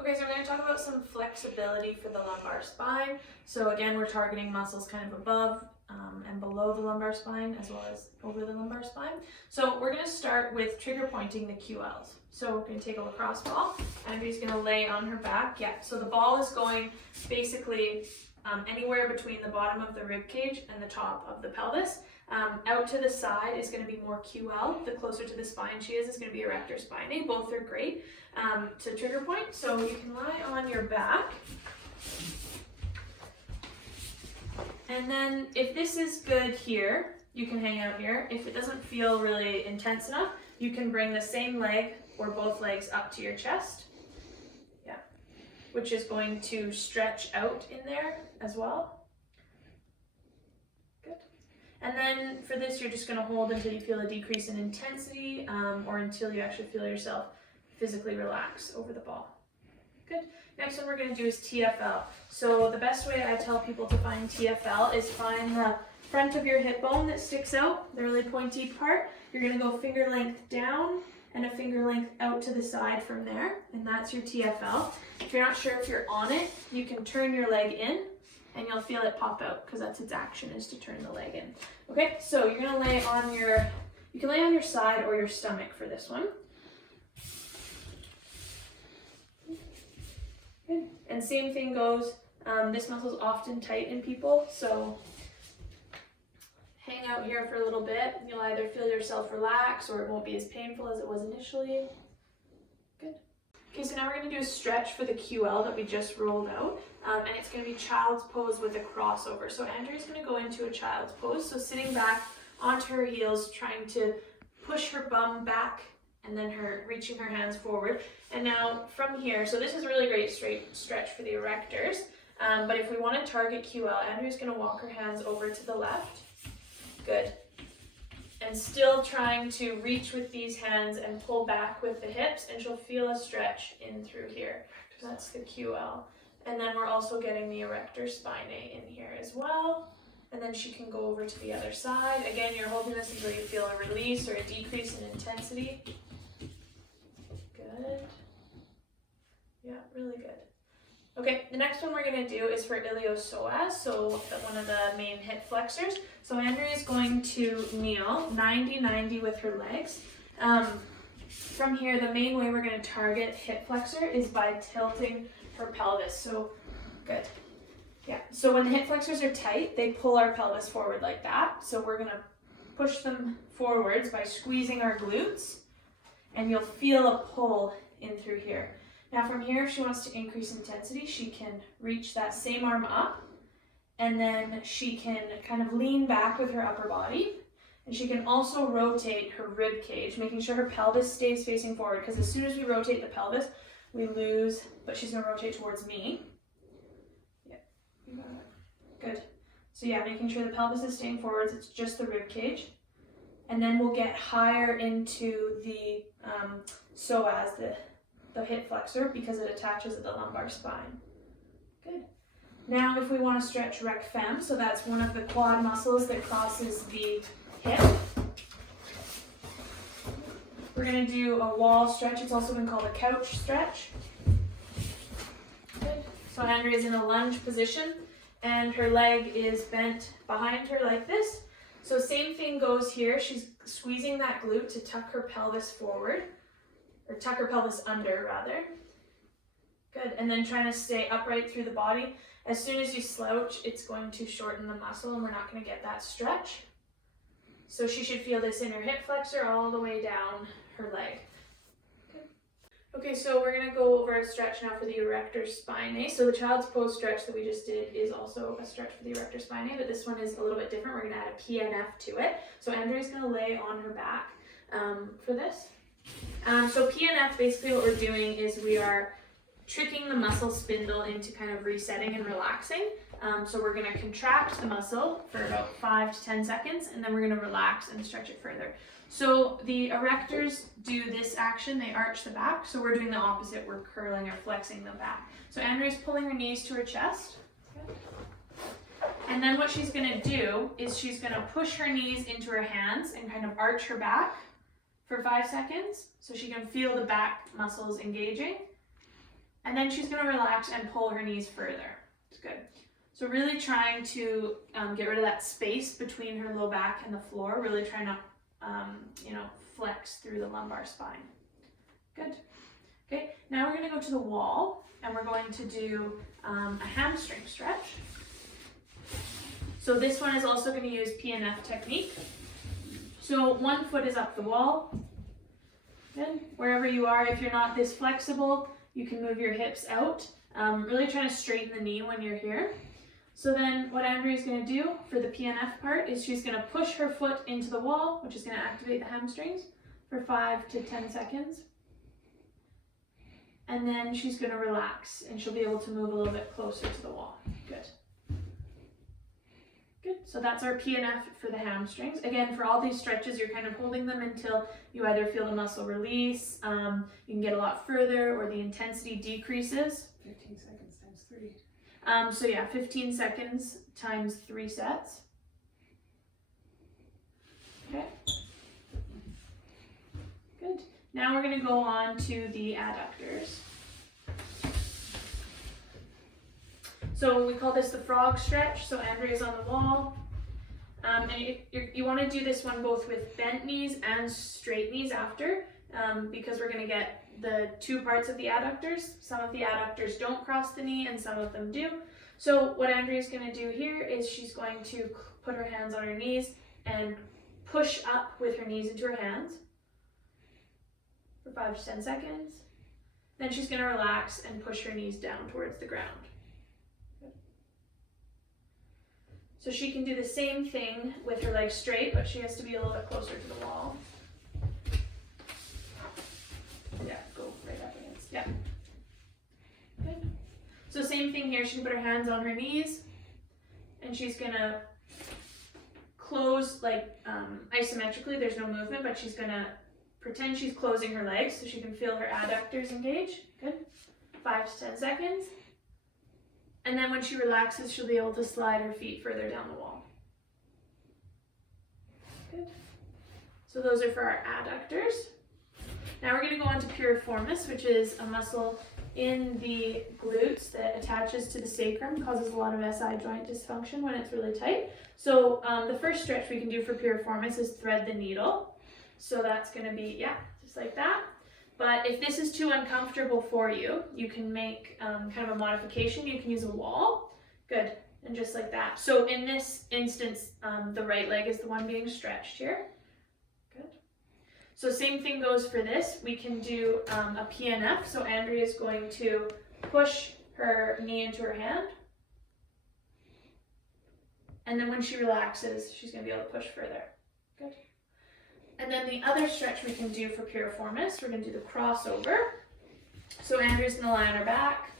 Okay, so we're going to talk about some flexibility for the lumbar spine. So again, we're targeting muscles kind of above and below the lumbar spine as well as over the lumbar spine. So we're going to start with trigger pointing the QLs. So we're going to take a lacrosse ball. Andrew's going to lay on her back. Yeah, so the ball is going basically anywhere between the bottom of the rib cage and the top of the pelvis. Out to the side is going to be more QL. The closer to the spine she is going to be erector spinae. Both are great to trigger point. So you can lie on your back. And then if this is good here, you can hang out here. If it doesn't feel really intense enough, you can bring the same leg or both legs up to your chest. Yeah, which is going to stretch out in there as well. Good. And then for this, you're just going to hold until you feel a decrease in intensity or until you actually feel yourself physically relax over the ball. Good. Next one we're going to do is TFL. So the best way I tell people to find TFL is find the front of your hip bone that sticks out, the really pointy part. You're going to go finger length down and a finger length out to the side from there, and that's your TFL. If you're not sure if you're on it, you can turn your leg in and you'll feel it pop out because that's its action, is to turn the leg in. Okay, so you're going to lay on you can lay on your side or your stomach for this one. Good. And same thing goes, this muscle is often tight in people, so hang out here for a little bit. You'll either feel yourself relax or it won't be as painful as it was initially. Good. Okay, so now we're going to do a stretch for the QL that we just rolled out, and it's going to be child's pose with a crossover. So Andrea's going to go into a child's pose, so sitting back onto her heels, trying to push her bum back and then reaching her hands forward. And now from here, so this is a really great straight stretch for the erectors, but if we want to target QL, Andrea's going to walk her hands over to the left. Good. And still trying to reach with these hands and pull back with the hips, and she'll feel a stretch in through here. So that's the QL. And then we're also getting the erector spinae in here as well. And then she can go over to the other side. Again, you're holding this until you feel a release or a decrease in intensity. Good. Yeah, really good. Okay, the next one we're going to do is for iliopsoas, so one of the main hip flexors. So Andrea is going to kneel 90-90 with her legs. From here, the main way we're going to target hip flexor is by tilting her pelvis. So, good. Yeah, so when the hip flexors are tight, they pull our pelvis forward like that. So we're going to push them forwards by squeezing our glutes, and you'll feel a pull in through here. Now from here, if she wants to increase intensity, she can reach that same arm up, and then she can kind of lean back with her upper body, and she can also rotate her rib cage, making sure her pelvis stays facing forward, because as soon as we rotate the pelvis, we lose, but she's going to rotate towards me. Yeah, you got it. Good. So yeah, making sure the pelvis is staying forwards, it's just the rib cage. And then we'll get higher into the psoas, the hip flexor, because it attaches at the lumbar spine. Good. Now if we want to stretch rec fem, so that's one of the quad muscles that crosses the hip. We're going to do a wall stretch. It's also been called a couch stretch. Good. So Andrea is in a lunge position and her leg is bent behind her like this. So same thing goes here. She's squeezing that glute to tuck her pelvis forward, or tuck her pelvis under rather. Good, and then trying to stay upright through the body. As soon as you slouch, it's going to shorten the muscle and we're not going to get that stretch. So she should feel this in her hip flexor all the way down her leg. Good. Okay, so we're going to go over a stretch now for the erector spinae. So the child's pose stretch that we just did is also a stretch for the erector spinae, but this one is a little bit different. We're going to add a PNF to it. So Andrea's going to lay on her back for this. So PNF, basically what we're doing is we are tricking the muscle spindle into kind of resetting and relaxing. So we're going to contract the muscle for about 5 to 10 seconds, and then we're going to relax and stretch it further. So the erectors do this action, they arch the back. So we're doing the opposite, we're curling or flexing them back. So Andrea's pulling her knees to her chest. And then what she's going to do is she's going to push her knees into her hands and kind of arch her back for 5 seconds so she can feel the back muscles engaging. And then she's going to relax and pull her knees further. It's good. So really trying to get rid of that space between her low back and the floor, really trying to, flex through the lumbar spine. Good. Okay, now we're going to go to the wall and we're going to do a hamstring stretch. So this one is also going to use PNF technique. So one foot is up the wall. Good. Wherever you are, if you're not this flexible, you can move your hips out. Really trying to straighten the knee when you're here. So then what Andrea's going to do for the PNF part is she's going to push her foot into the wall, which is going to activate the hamstrings for 5 to 10 seconds. And then she's going to relax and she'll be able to move a little bit closer to the wall. Good. Good. So that's our PNF for the hamstrings. Again, for all these stretches, you're kind of holding them until you either feel the muscle release, you can get a lot further, or the intensity decreases. 15 seconds times 3. So yeah, 15 seconds times 3 sets. Okay. Good. Now we're going to go on to the adductors. So we call this the frog stretch. So Andrea's on the wall. And you want to do this one both with bent knees and straight knees after, because we're going to get the 2 parts of the adductors. Some of the adductors don't cross the knee and some of them do. So what Andrea's going to do here is she's going to put her hands on her knees and push up with her knees into her hands for 5 to 10 seconds. Then she's going to relax and push her knees down towards the ground. So she can do the same thing with her legs straight, but she has to be a little bit closer to the wall. Yeah, go right up against, yeah. Good. So same thing here, she can put her hands on her knees, and she's gonna close like isometrically, there's no movement, but she's gonna pretend she's closing her legs so she can feel her adductors engage. Good. 5 to 10 seconds. And then when she relaxes, she'll be able to slide her feet further down the wall. Good. So those are for our adductors. Now we're going to go on to piriformis, which is a muscle in the glutes that attaches to the sacrum, causes a lot of SI joint dysfunction when it's really tight. So the first stretch we can do for piriformis is thread the needle. So that's going to be, yeah, just like that. But if this is too uncomfortable for you, you can make kind of a modification. You can use a wall. Good. And just like that. So in this instance, the right leg is the one being stretched here. Good. So same thing goes for this. We can do a PNF. So Andrea is going to push her knee into her hand. And then when she relaxes, she's going to be able to push further. Good. And then the other stretch we can do for piriformis, we're going to do the crossover. So Andrea's going to lie on her back.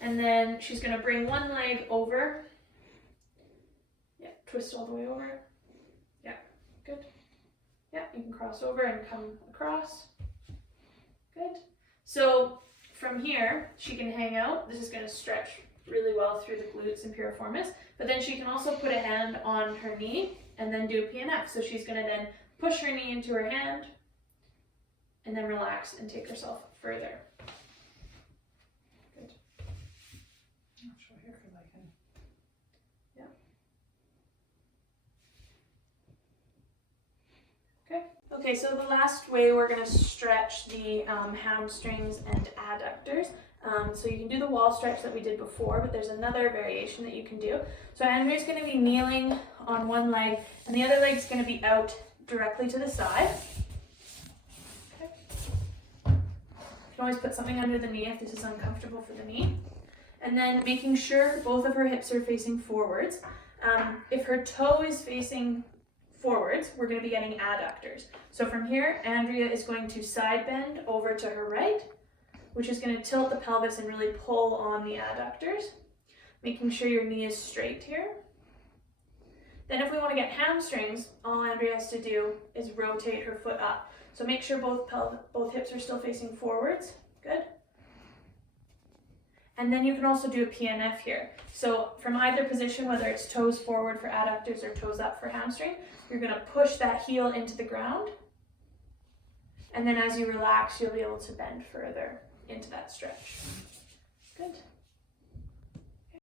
And then she's going to bring one leg over. Yeah, twist all the way over. Yeah, good. Yeah, you can cross over and come across. Good. So from here, she can hang out. This is going to stretch really well through the glutes and piriformis. But then she can also put a hand on her knee and then do PNF. So she's going to then push her knee into her hand and then relax and take herself further. Good. I'll show here because I can. Yeah. Okay. Okay, so the last way we're going to stretch the hamstrings and adductors. So you can do the wall stretch that we did before, but there's another variation that you can do. So Andrea's going to be kneeling on one leg, and the other leg's going to be out directly to the side. Okay. You can always put something under the knee if this is uncomfortable for the knee. And then making sure both of her hips are facing forwards. If her toe is facing forwards, we're going to be getting adductors. So from here, Andrea is going to side bend over to her right, which is going to tilt the pelvis and really pull on the adductors, making sure your knee is straight here. Then if we want to get hamstrings, all Andrea has to do is rotate her foot up. So make sure both hips are still facing forwards. Good. And then you can also do a PNF here. So from either position, whether it's toes forward for adductors or toes up for hamstring, you're going to push that heel into the ground. And then as you relax, you'll be able to bend further into that stretch.